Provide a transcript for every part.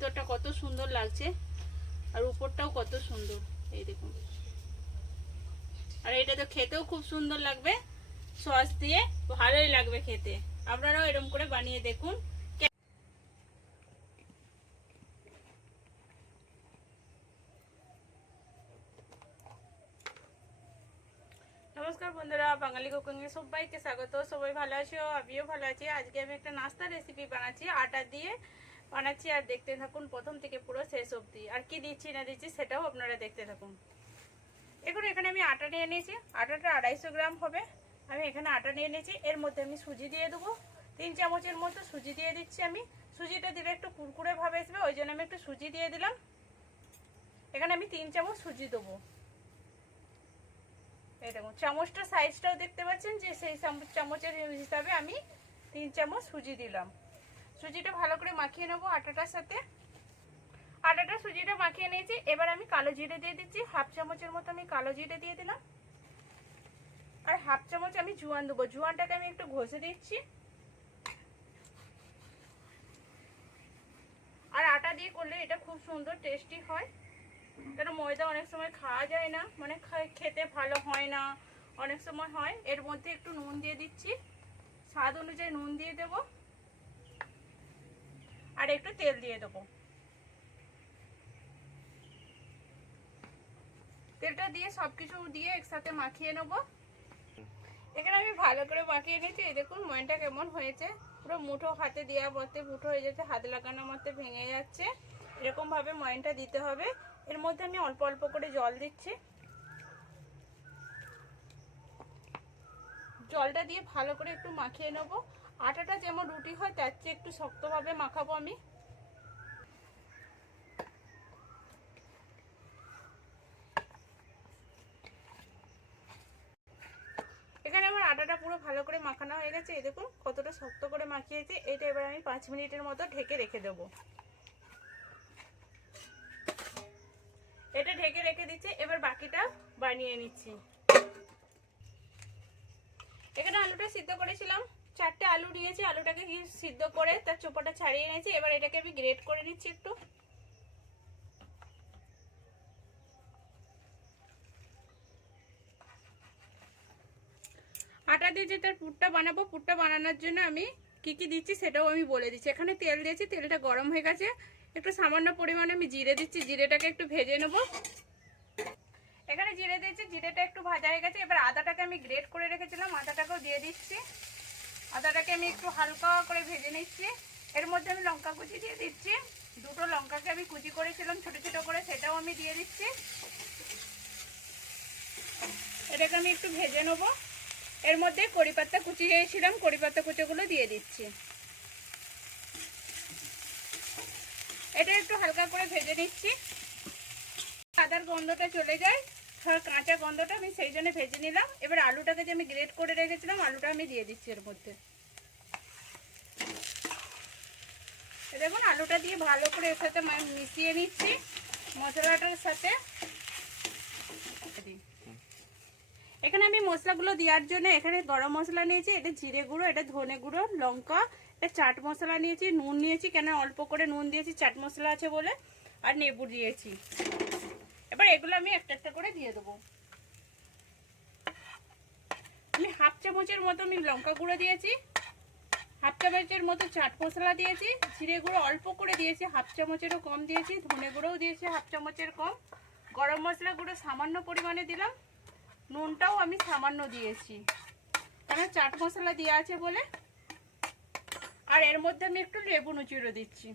ভিতরটা কত সুন্দর লাগছে, আর উপরটাও কত সুন্দর, এই দেখুন। আর এটা তো খেতেও খুব সুন্দর লাগবে, সস দিয়ে ভালোই লাগবে খেতে। আপনারাও এরকম করে বানিয়ে দেখুন। নমস্কার বন্ধুরা, বাঙালি কুকিংয়ে সবাইকে স্বাগত। সবাই ভালো আছো? আমিও ভালো আছি। আজকে আমি একটা নাস্তা রেসিপি বানাচ্ছি, আটা দিয়ে। বানাচ্ছি আর দেখতে থাকুন, প্রথম থেকে পুরো শেষ অবধি। আর কি দিচ্ছি, না দিচ্ছি, সেটাও আপনারা দেখতে থাকুন। এখন এখানে আমি আটা নিয়ে নিয়েছি। আটাটা আড়াইশো গ্রাম হবে। আমি এখানে আটা নিয়ে নিয়েছি। এর মধ্যে আমি সুজি দিয়ে দেবো। তিন চামচের মতো সুজি দিয়ে দিচ্ছি আমি। সুজিটা দিলে একটু কুরকুরে ভাবে আসবে, ওই জন্য আমি একটু সুজি দিয়ে দিলাম। এখানে আমি তিন চামচ সুজি দেবো। এই দেখুন, চামচটার সাইজটাও দেখতে পাচ্ছেন যে সেই চামচের হিসাবে আমি তিন চামচ সুজি দিলাম। সুজিটা ভালো করে মাখিয়ে নেব আটাটার সাথে। আটাটা সুজিটা মাখিয়ে নিয়েছি, এবার আমি কালো জিরে দিয়ে দিচ্ছি, হাফ চামচের মতো আমি কালো জিরে দিয়ে দিলাম। আর হাফ চামচ আমি জোয়ান দেবো, জোয়ানটাকে আমি একটু ঘষে দিচ্ছি। আর আটা দিয়ে করলে এটা খুব সুন্দর টেস্টি হয়। কেন ময়দা অনেক সময় খাওয়া যায় না মানে খেতে ভালো হয় না, অনেক সময় হয়। এর মধ্যে একটু নুন দিয়ে দিচ্ছি। স্বাদ অনুযায়ী নুন দিয়ে দেব। একটু তেল দিয়ে দেবো। তেলটা দিয়ে সব কিছু দিয়ে একসাথে মাখিয়ে নেব। এখানে আমি ভালো করে মাখিয়ে নিয়েছি। এই দেখুন, ময়নটা কেমন হয়েছে। পুরো মুঠো হাতে দেওয়া মতে মুঠো হয়ে যাচ্ছে, হাত লাগানোর মতে ভেঙে যাচ্ছে। এরকমভাবে ময়নটা দিতে হবে। এর মধ্যে আমি অল্প অল্প করে জল দিচ্ছি। জলটা দিয়ে ভালো করে একটু মাখিয়ে নেব। আটাটা যেমন রুটি হয়, তার চেয়ে একটু শক্তভাবে মাখাবো আমি। এখানে আমার আটাটা পুরো ভালো করে মাখানো হয়ে গেছে। এই দেখুন কতটা শক্ত করে মাখিয়েছি। এটা এবার আমি পাঁচ মিনিটের মতো ঢেকে রেখে দেবো। এটা ঢেকে রেখে দিচ্ছি। এবার বাকিটা বানিয়ে নিচ্ছি। এখানে আলুটা সিদ্ধ করেছিলাম। চারটে আলু নিয়েছি, আলুটাকে সিদ্ধ করে তার চোপাটা ছাড়িয়ে নিয়েছি। এবার এটাকে আমি গ্রেট করে নিচ্ছি একটু। আটা দিয়ে যে তার পুরটা বানাবো, পুরটা বানানোর জন্য আমি কি কি দিচ্ছি সেটাও আমি বলে দিচ্ছি। এখানে তেল দিয়েছি, তেলটা গরম হয়ে গেছে। একটু সামান্য পরিমাণে আমি জিরে দিচ্ছি, জিরেটাকে একটু ভেজে নেব। এখানে জিরে দিয়েছি, জিরেটা একটু ভাজা হয়ে গেছে। এবার আদাটাকে আমি গ্রেট করে রেখেছিলাম, আদাটাকেও দিয়ে দিচ্ছি। আদাটাকে আমি একটু হালকা করে ভেজে নিচ্ছি। এর মধ্যে আমি লঙ্কা কুচি দিয়ে দিচ্ছি। দুটো লঙ্কাকে আমি কুচি করেছিলাম, ছোট ছোট করে, সেটাও আমি দিয়ে দিচ্ছি। এটাকে আমি একটু ভেজে নেব। এর মধ্যে কড়ি কুচি দিয়েছিলাম কড়ি পাতা কুচোগুলো দিয়ে দিচ্ছি। এটা একটু হালকা করে ভেজে নিচ্ছি। আদার গন্ধটা চলে যায়। কাঁচা গন্ধটা আমি সেই জন্য ভেজে নিলাম। এবার আলুটাকে যে আমি গ্রেট করে রেখেছিলাম, আলুটা আমি দিয়ে দিচ্ছি এর মধ্যে। দেখুন, আলুটা দিয়ে ভালো করে এর সাথে মিশিয়ে নিচ্ছি মশলাটার সাথে। এখানে আমি মশলাগুলো দেওয়ার জন্য এখানে গরম মশলা নিয়েছি, এটা জিরে গুঁড়ো, এটা ধনে গুঁড়ো, লঙ্কা, এটা চাট মশলা নিয়েছি, নুন নিয়েছি, কেন অল্প করে নুন দিয়েছি, চাট মশলা আছে বলে, আর নেবু দিয়েছি। এবার এগুলো আমি একটা একটা করে দিয়ে দেবো। আমি হাফ চামচের মতো আমি লঙ্কা গুঁড়ো দিয়েছি, হাফ চামচের মতো চাট মশলা দিয়েছি, জিরে গুঁড়ো অল্প করে দিয়েছি, হাফ চামচেরও কম দিয়েছি, ধনে গুঁড়োও দিয়েছি, হাফ চামচের কম। গরম মশলা গুঁড়ো সামান্য পরিমাণে দিলাম, নুনটাও আমি সামান্য দিয়েছি। কারণ চাট মশলা দেওয়া আছে বলে। আর এর মধ্যে আমি একটু লেবু নুচিরো দিচ্ছি।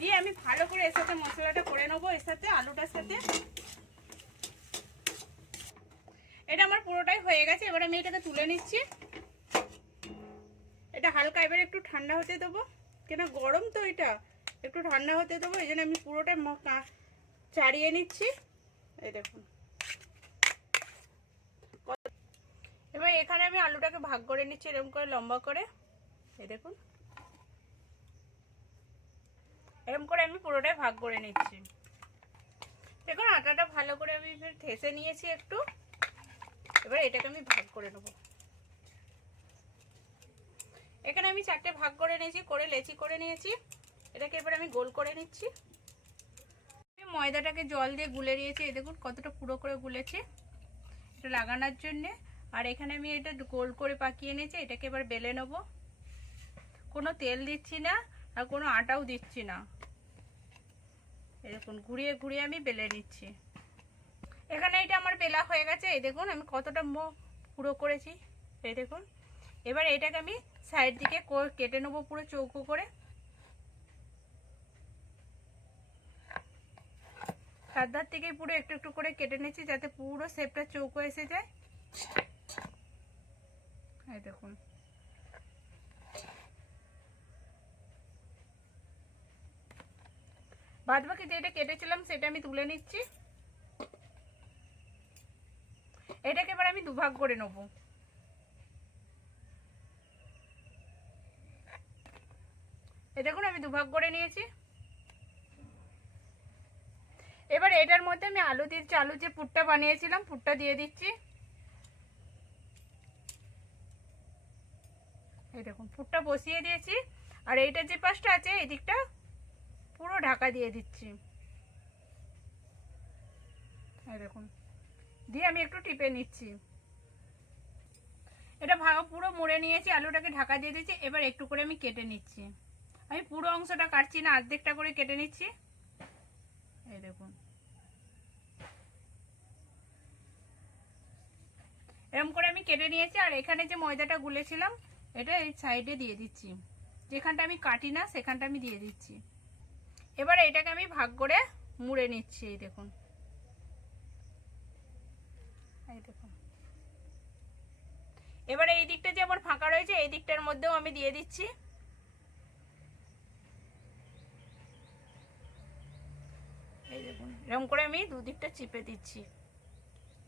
দিয়ে আমি ভালো করে এর সাথে মশলাটা করে নেব, এর সাথে, আলুটার সাথে। এটা আমার পুরোটাই হয়ে গেছে, এবার আমি এটাকে তুলে নিচ্ছি। এটা হালকা এবার একটু ঠান্ডা হতে দেবো। কেন গরম তো এটা, একটু ঠান্ডা হতে দেবো, এই জন্য আমি পুরোটা চাড়িয়ে নিচ্ছি। এই দেখুন। এবার এখানে আমি আলুটাকে ভাগ করে নিচ্ছি, এরকম করে, লম্বা করে। এই দেখুন। এরকম করে আমি পুরোটাই ভাগ করে নিচ্ছি। দেখুন, আটাটা ভালো করে আমি ঠেসে নিয়েছি একটু। এবার এটাকে আমি ভাগ করে নেব। এখানে আমি চারটে ভাগ করে নিয়েছি, করে লেচি করে নিয়েছি। এটাকে এবার আমি গোল করে নিচ্ছি। ময়দাটাকে জল দিয়ে গুলে নিয়েছি। এই দেখুন, কতটা পুরো করে গুলেছে এটা লাগানোর জন্যে। আর এখানে আমি এটা গোল করে পাকিয়ে নিয়েছি, এটাকে এবার বেলে নেব। কোনো তেল দিচ্ছি না। আর কোনো আটাও দিচ্ছি না। এরকম ঘুরিয়ে ঘুরিয়ে আমি বেলে নিচ্ছি। এখানে এটা আমার বেলা হয়ে গেছে। এই দেখুন, আমি কতটা মো পুরো করেছি। এই দেখুন, এবার এটাকে আমি সাইড দিকে কেটে নেব পুরো চৌকো করে। তার ধার থেকে পুরো একটু একটু করে কেটে নিচ্ছি, যাতে পুরো শেপটা চৌকো এসে যায়। এই দেখুন। বাদ বাকি যেটা কেটেছিলাম, সেটা আমি তুলে নিচ্ছি। এটাকে এবার আমি দুভাগ করে নেব। এই দেখুন, আমি দুভাগ করে নিয়েছি। এবার এটার মধ্যে আমি আলু দিচ্ছি আলু যে পুরটা বানিয়েছিলাম, পুরটা দিয়ে দিচ্ছি। এই দেখুন, পুরটা বসিয়ে দিয়েছি। আর এইটার যে পাশটা আছে, এই দিকটা পুরো ঢাকা দিয়ে দিচ্ছি। দেখুন। দিয়ে আমি একটু টিপে নিচ্ছি। এটা ভালো পুরো মুড়ে নিয়েছি, আলুটাকে ঢাকা দিয়ে দিচ্ছি এবার একটু করে আমি কেটে নিচ্ছি। আমি পুরো অংশটা কাটছি না অর্ধেকটা করে কেটে নিচ্ছি। এই দেখুন। এরকম করে আমি কেটে নিয়েছি, আর এখানে যে ময়দাটা গুলেছিলাম, এটা এই সাইডে দিয়ে দিচ্ছি। যেখানটা আমি কাটি না, সেখানটা আমি দিয়ে দিচ্ছি। এবার এটাকে আমি ভাগ করে মুড়ে নিচ্ছি, এই দেখুন। এই দেখুন। এবার এই দিকটা যে আমার ফাঁকা রয়েছে, এই দিকটার মধ্যেও আমি দিয়ে দিচ্ছি। এই দেখুন এরকম করে আমি দুদিকটা চিপে দিচ্ছি।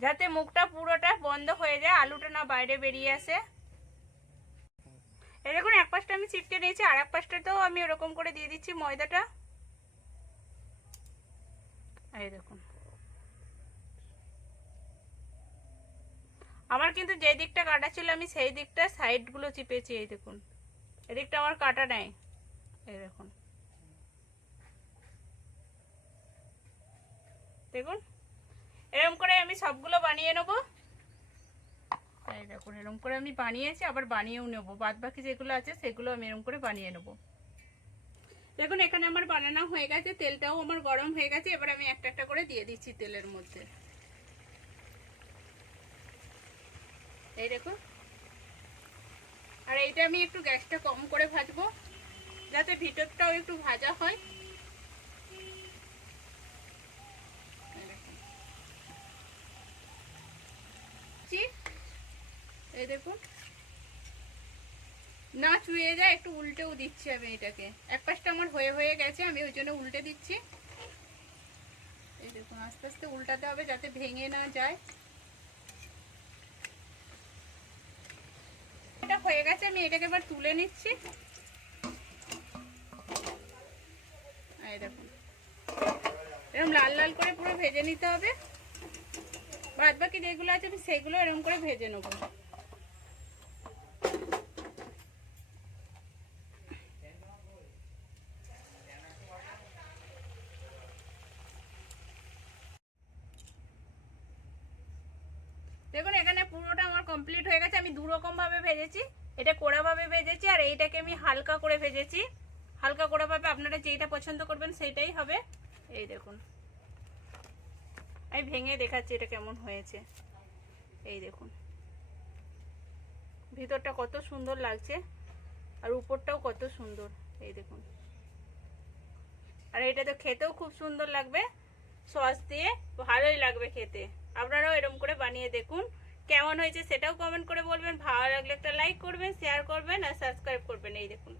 যাতে মুখটা পুরোটা বন্ধ হয়ে যায়, আলুটা না বাইরে বেরিয়ে আসে। এই দেখুন, এক পাশটা আমি চিপকে নিয়েছি আর এক পাশটাতেও আমি ওরকম করে দিয়ে দিচ্ছি ময়দাটা। এই দেখুন। আমার কিন্তু যে দিকটা কাটা ছিল, আমি সেই দিকটা সাইডগুলো চিপেছি, এই দেখুন। এদিকটা আমার কাটা নেই। এই দেখুন। দেখুন এরকম করে আমি সবগুলো বানিয়ে নেব। এই দেখুন এরকম করে আমি বানিয়েছি, আবার বানিয়েও নেব। বাদ বাকি যেগুলো আছে, সেগুলো আমি এরকম করে বানিয়ে নেব। দেখুন, এখানে আমার বানানো হয়ে গেছে, তেলটাও আমার গরম হয়ে গেছে, এবার আমি একটা একটা করে দিয়ে দিচ্ছি তেলের মধ্যে। এই দেখুন। আর এইটা আমি একটু গ্যাসটা কম করে ভাজবো, যাতে ভিতরটাও একটু ভাজা হয়। এই দেখুন। না চুয়ে যায়, একটু উল্টেও দিচ্ছি আমি এটাকে। এক পাশটা আমার হয়ে হয়ে গেছে, আমি ওই জন্য উল্টে দিচ্ছি। এই দেখুন, আস্তে আস্তে উল্টাতে হবে যাতে ভেঙে না যায়। এটা হয়ে গেছে, আমি এটাকে এবার তুলে নিচ্ছি। এরকম লাল লাল করে পুরো ভেজে নিতে হবে। বাদ বাকি যেগুলো আছে, আমি সেগুলো এরকম করে ভেজে নেব। দেখুন, এখানে পুরোটা আমার কমপ্লিট হয়ে গেছে। আমি দু রকম ভাবে ভেজেছি। এটা কোড়া ভাবে ভেজেছি আর এইটাকে আমি হালকা করে ভেজেছি। হালকা কোড়া ভাবে আপনারা যেইটা পছন্দ করবেন সেটাই হবে। এই দেখুন। আমি ভেঙে দেখাচ্ছি এটা কেমন হয়েছে। এই দেখুন। ভিতরটা কত সুন্দর লাগছে আর উপরটাও কত সুন্দর। এই দেখুন। আর এটা তো খেতেও খুব সুন্দর লাগবে। সস দিয়ে ভালোই লাগবে খেতে। আপনারাও এরম করে বানিয়ে দেখুন। কেমন হয়েছে সেটাও কমেন্ট করে বলবেন। ভালো লাগলে একটা লাইক করবেন শেয়ার করবেন আর সাবস্ক্রাইব করবেন। এই দেখুন।